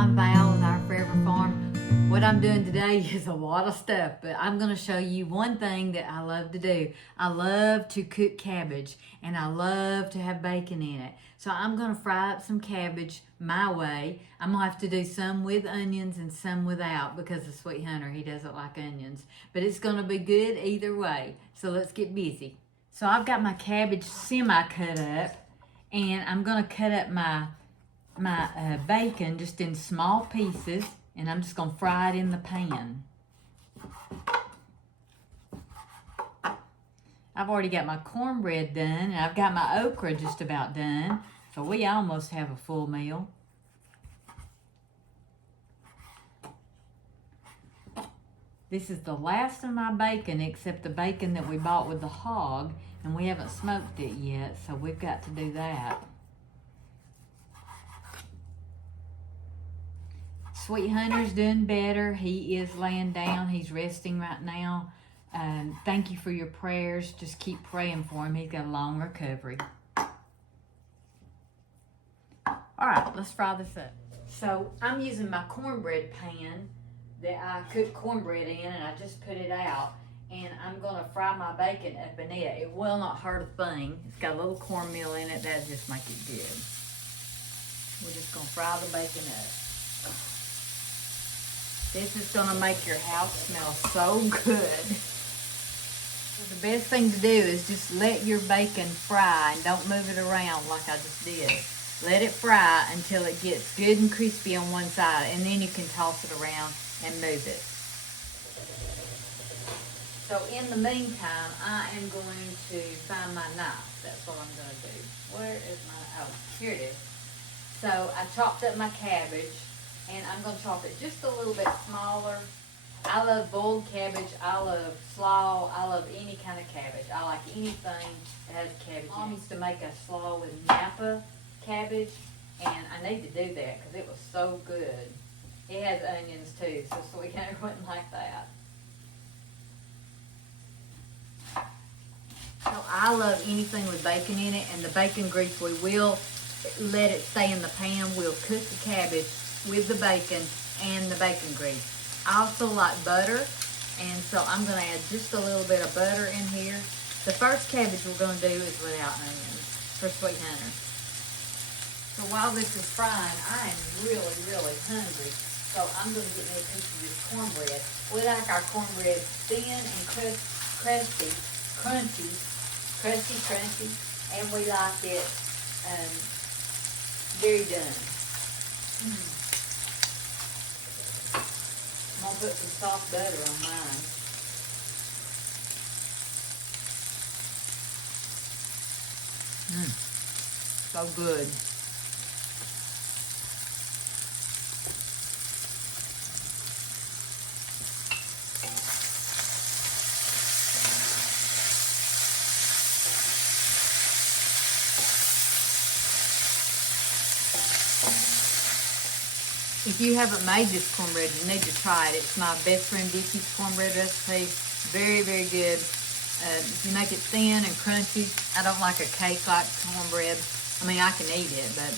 I'm Val with Our Forever Farm. What I'm doing today is a lot of stuff, but I'm going to show you one thing that I love to do. I love to cook cabbage, and I love to have bacon in it. So I'm going to fry up some cabbage my way. I'm going to have to do some with onions and some without because of Sweet Hunter. He doesn't like onions. But it's going to be good either way. So let's get busy. So I've got my cabbage semi-cut up, and I'm going to cut up my bacon just in small pieces, and I'm just going to fry it in the pan. I've already got my cornbread done, and I've got my okra just about done, so we almost have a full meal. This is the last of my bacon except the bacon that we bought with the hog, and we haven't smoked it yet, so we've got to do that. Sweet Hunter's doing better. He is laying down. He's resting right now. Thank you for your prayers. Just keep praying for him. He's got a long recovery. All right, let's fry this up. So I'm using my cornbread pan that I cook cornbread in, and I just put it out. And I'm going to fry my bacon up in it. It will not hurt a thing. It's got a little cornmeal in it. That'll just make it good. We're just going to fry the bacon up. This is going to make your house smell so good. So the best thing to do is just let your bacon fry and don't move it around like I just did. Let it fry until it gets good and crispy on one side, and then you can toss it around and move it. So in the meantime, I am going to find my knife. That's what I'm going to do. Where is my, oh, here it is. So I chopped up my cabbage, and I'm going to chop it just a little bit smaller. I love boiled cabbage. I love slaw. I love any kind of cabbage. I like anything that has cabbage. Mom used to make a slaw with Napa cabbage, and I need to do that because it was so good. It has onions too, so Sweet Hunter wouldn't like that. So I love anything with bacon in it, and the bacon grease, we will let it stay in the pan. We'll cook the cabbage with the bacon and the bacon grease. I also like butter, and so I'm going to add just a little bit of butter in here. The first cabbage we're going to do is without onions for Sweet Hunter. So while this is frying, I am really, really hungry. So I'm going to get me a piece of this cornbread. We like our cornbread thin and crusty, crunchy, and we like it very done. I'm going to put some soft butter on mine. So good. If you haven't made this cornbread, you need to try it. It's my best friend Vickis Cornbread recipe. Very, very good. If you make it thin and crunchy, I don't like a cake-like cornbread. I mean, I can eat it, but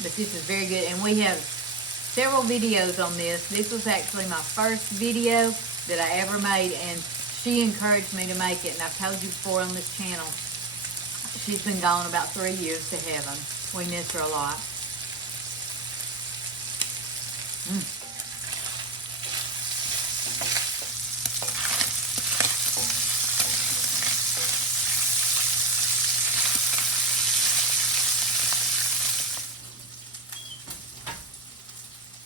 this is very good. And we have several videos on this. This was actually my first video that I ever made, and she encouraged me to make it. And I've told you before on this channel, she's been gone about 3 years to heaven. We miss her a lot.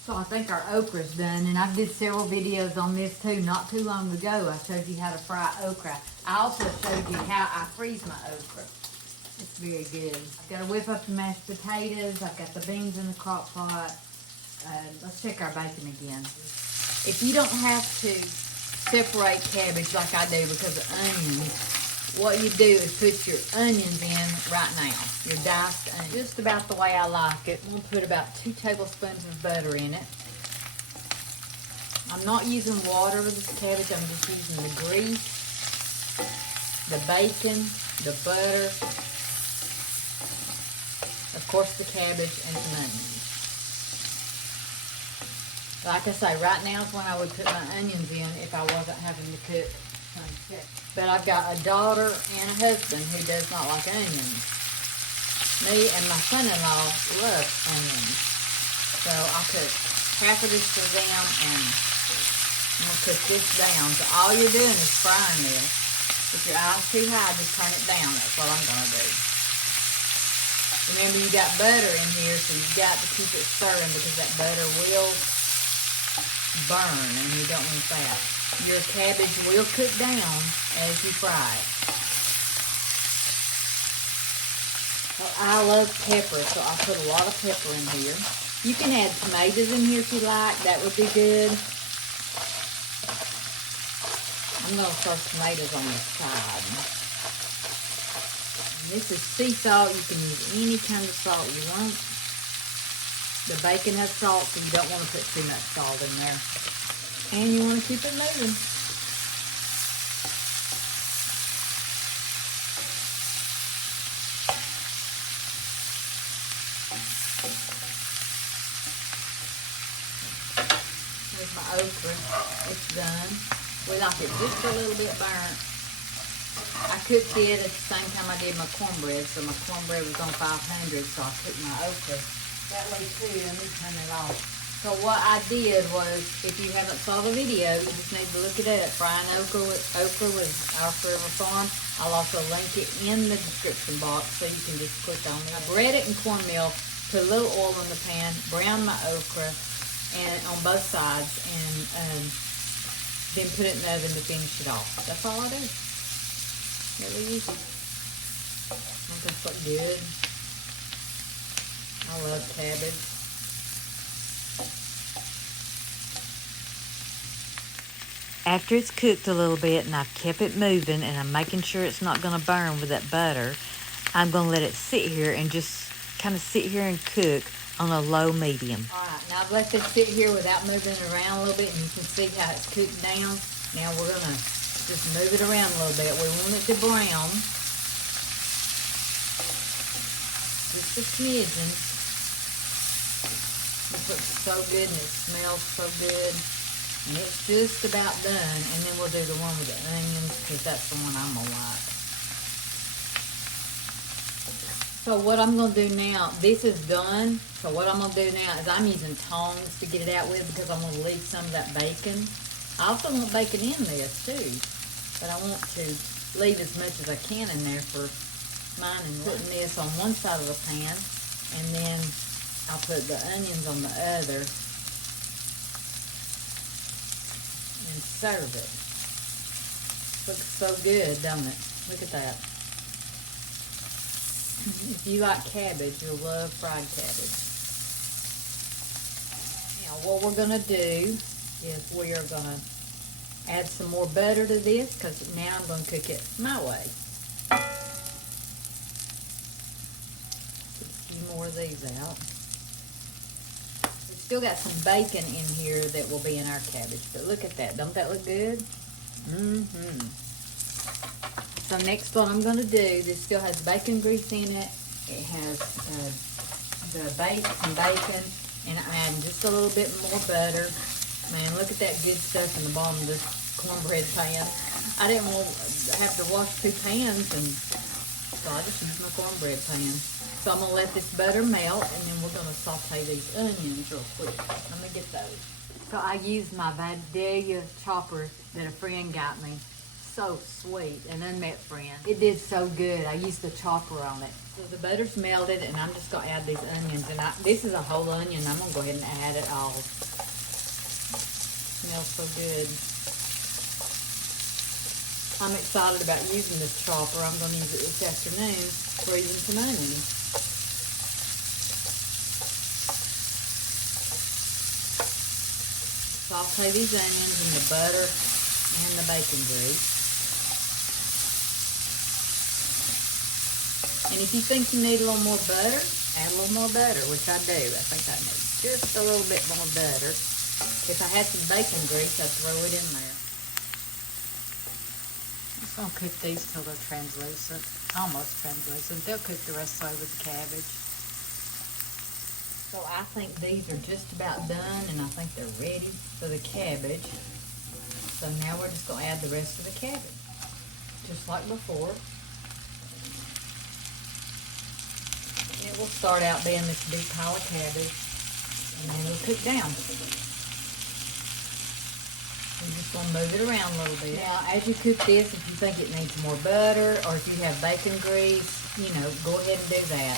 So I think our okra's done, and I did several videos on this too not too long ago. I showed you how to fry okra. I also showed you how I freeze my okra. It's very good. I've got to whip up the mashed potatoes. I've got the beans in the crock pot. Let's check our bacon again. If you don't have to separate cabbage like I do because of onions, what you do is put your onions in right now, your diced onions, just about the way I like it. We'll put about 2 tablespoons of butter in it. I'm not using water with this cabbage. I'm just using the grease, the bacon, the butter, of course the cabbage, and some onions. Like I say, right now is when I would put my onions in if I wasn't having to cook. But I've got a daughter and a husband who does not like onions. Me and my son-in-law love onions. So I'll cook half of this for them, and I'm going to cook this down. So all you're doing is frying this. If your eye's too high, just turn it down. That's what I'm going to do. Remember, you got butter in here, so you've got to keep it stirring because that butter will burn, and you don't want that. Your cabbage will cook down as you fry it. Well, I love pepper, so I put a lot of pepper in here. You can add tomatoes in here if you like. That would be good. I'm going to throw tomatoes on the side. This is sea salt. You can use any kind of salt you want. The bacon has salt, so you don't want to put too much salt in there. And you want to keep it moving. Here's my okra. It's done. We like it just a little bit burnt. I cooked it at the same time I did my cornbread, so my cornbread was on 500, so I cooked my okra that way too. Let me turn it off. So what I did was, if you haven't saw the video, you just need to look it up. Frying okra with Our Forever Farm. I'll also link it in the description box so you can just click on it. I bread it in cornmeal, put a little oil in the pan, brown my okra and on both sides, and then put it in the oven to finish it off. That's all I do. Really easy. Don't this look good? I love cabbage. After it's cooked a little bit and I've kept it moving and I'm making sure it's not going to burn with that butter, I'm going to let it sit here and just kind of sit here and cook on a low medium. Alright, now I've let this sit here without moving it around a little bit, and you can see how it's cooked down. Now we're going to just move it around a little bit. We want it to brown. Just a smidgen. This looks so good and it smells so good. And it's just about done. And then we'll do the one with the onions because that's the one I'm going to like. So what I'm going to do now, this is done. So what I'm going to do now is I'm using tongs to get it out with because I'm going to leave some of that bacon. I also want bacon in this too. But I want to leave as much as I can in there for mine. And putting this on one side of the pan. And then I'll put the onions on the other. And serve it. Looks so good, doesn't it? Look at that. If you like cabbage, you'll love fried cabbage. Now what we're going to do is we are going to add some more butter to this because now I'm going to cook it my way. Put a few more of these out. We've still got some bacon in here that will be in our cabbage, but look at that. Don't that look good? Mm-hmm. So next what I'm going to do, this still has bacon grease in it. It has some bacon, and I'm adding just a little bit more butter. Man, look at that good stuff in the bottom of this cornbread pan. I didn't want to have to wash two pans, and so I just used my cornbread pan. So I'm going to let this butter melt, and then we're going to saute these onions real quick. Let me get those. So I used my Vidalia chopper that a friend got me. So sweet, an unmet friend. It did so good. I used the chopper on it. So the butter's melted, and I'm just going to add these onions. And this is a whole onion. I'm going to go ahead and add it all. Smells so good. I'm excited about using this chopper. I'm going to use it this afternoon for eating some onions. Saute these onions in the butter and the bacon grease. And if you think you need a little more butter, add a little more butter, which I do. I think I need just a little bit more butter. If I had some bacon grease, I'd throw it in there. I'm just going to cook these till they're translucent, almost translucent. They'll cook the rest of the way with the cabbage. So I think these are just about done, and I think they're ready for the cabbage. So now we're just going to add the rest of the cabbage, just like before. It will start out being this big pile of cabbage, and then it'll cook down. We're just going to move it around a little bit. Now, as you cook this, if you think it needs more butter, or if you have bacon grease, you know, go ahead and do that.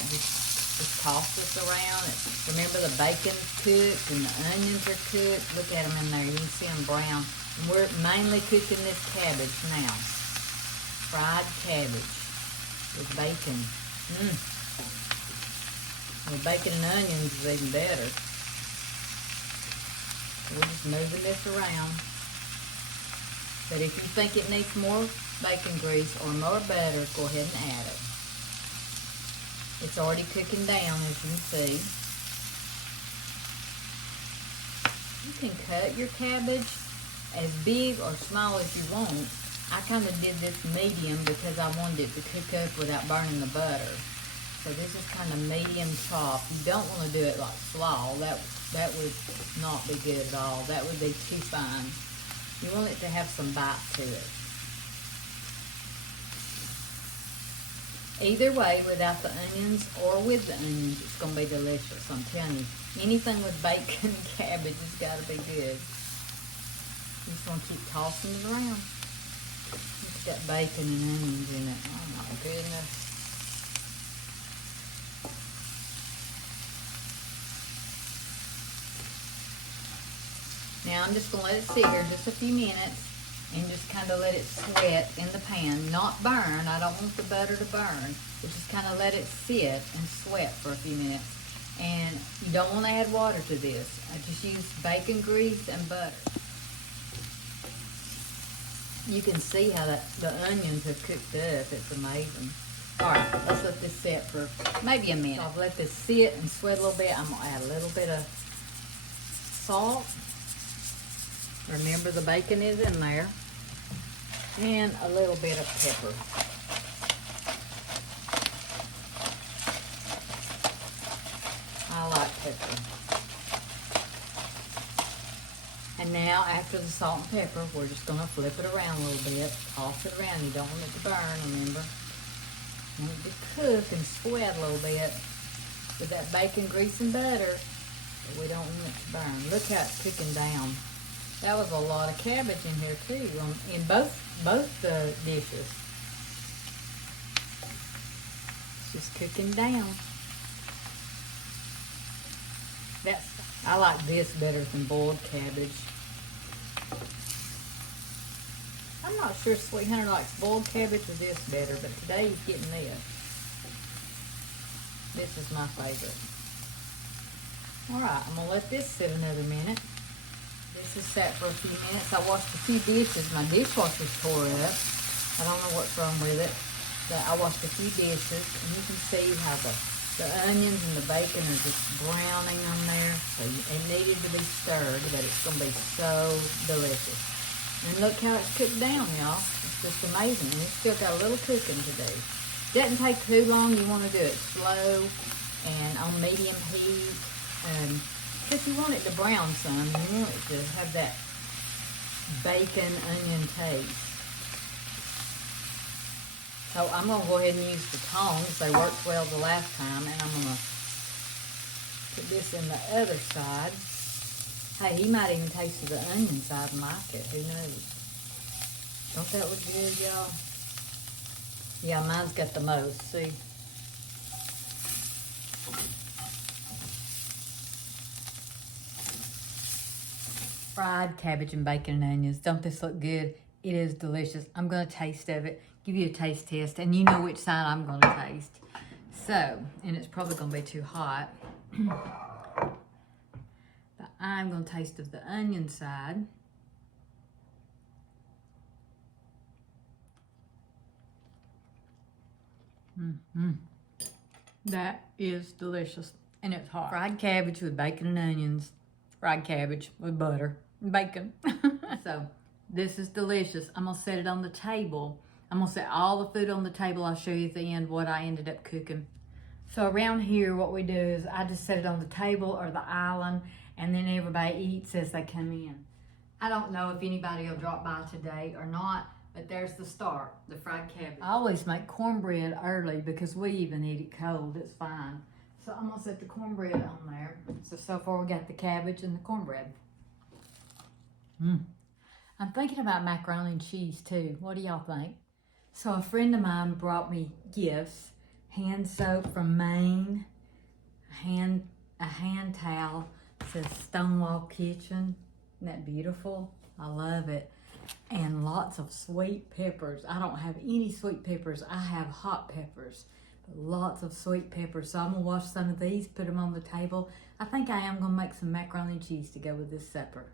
Just toss this around. Remember, the bacon's cooked and the onions are cooked. Look at them in there. You can see them brown. And we're mainly cooking this cabbage now. Fried cabbage with bacon. With bacon and onions is even better. We're just moving this around. But if you think it needs more bacon grease or more butter, go ahead and add it. It's already cooking down, as you can see. You can cut your cabbage as big or small as you want. I kind of did this medium because I wanted it to cook up without burning the butter. So this is kind of medium chop. You don't want to do it like slaw. That would not be good at all. That would be too fine. You want it to have some bite to it. Either way, without the onions or with the onions, it's going to be delicious. I'm telling you. Anything with bacon and cabbage has got to be good. You just want to keep tossing it around. It's got bacon and onions in it. Oh my goodness. Now I'm just going to let it sit here just a few minutes and just kind of let it sweat in the pan. Not burn. I don't want the butter to burn. But just kind of let it sit and sweat for a few minutes. And you don't want to add water to this. I just use bacon grease and butter. You can see how the onions have cooked up. It's amazing. Alright, let's let this sit for maybe a minute. So I've let this sit and sweat a little bit. I'm going to add a little bit of salt. Remember, the bacon is in there. And a little bit of pepper. I like pepper. And now, after the salt and pepper, we're just going to flip it around a little bit. Toss it around. You don't want it to burn, remember. You want it to cook and sweat a little bit with that bacon, grease, and butter. But we don't want it to burn. Look how it's cooking down. That was a lot of cabbage in here too, in both dishes. It's just cooking down. I like this better than boiled cabbage. I'm not sure Sweet Hunter likes boiled cabbage or this better, but today he's getting this. This is my favorite. Alright, I'm going to let this sit another minute. This is sat for a few minutes. I washed a few dishes. My dishwasher's tore up. I don't know what's wrong with it. But I washed a few dishes, and you can see how the onions and the bacon are just browning on there. So it needed to be stirred, but it's going to be so delicious. And look how it's cooked down, y'all. It's just amazing. And it's still got a little cooking to do. Doesn't take too long. You want to do it slow and on medium heat. Because you want it to brown some. You want it to have that bacon onion taste. So I'm going to go ahead and use the tongs. They worked well the last time. And I'm going to put this in the other side. Hey, he might even taste the onion side and like it. Who knows? Don't that look good, y'all? Yeah, mine's got the most. See? Fried cabbage and bacon and onions. Don't this look good? It is delicious. I'm going to taste of it. Give you a taste test. And you know which side I'm going to taste. So, and it's probably going to be too hot. But I'm going to taste of the onion side. That is delicious. And it's hot. Fried cabbage with bacon and onions. Fried cabbage with butter and bacon. So, this is delicious. I'm going to set it on the table. I'm going to set all the food on the table. I'll show you at the end what I ended up cooking. So around here, what we do is I just set it on the table or the island, and then everybody eats as they come in. I don't know if anybody will drop by today or not, but there's the start, the fried cabbage. I always make cornbread early because we even eat it cold. It's fine. So I'm gonna set the cornbread on there. So far we got the cabbage and the cornbread. I'm thinking about macaroni and cheese too. What do y'all think? So a friend of mine brought me gifts. Hand soap from Maine, a hand towel, says Stonewall Kitchen. Isn't that beautiful? I love it. And lots of sweet peppers. I don't have any sweet peppers. I have hot peppers. But lots of sweet peppers. So I'm gonna wash some of these, put them on the table. I think I am gonna make some macaroni and cheese to go with this supper.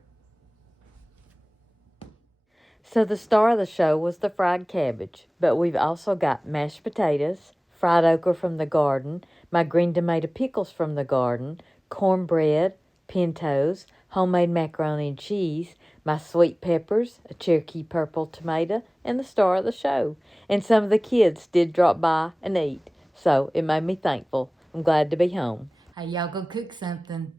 So the star of the show was the fried cabbage, but we've also got mashed potatoes, fried okra from the garden, my green tomato pickles from the garden, cornbread, pintos, homemade macaroni and cheese, my sweet peppers, a Cherokee purple tomato, and the star of the show. And some of the kids did drop by and eat, so it made me thankful. I'm glad to be home. Hey, y'all go cook something.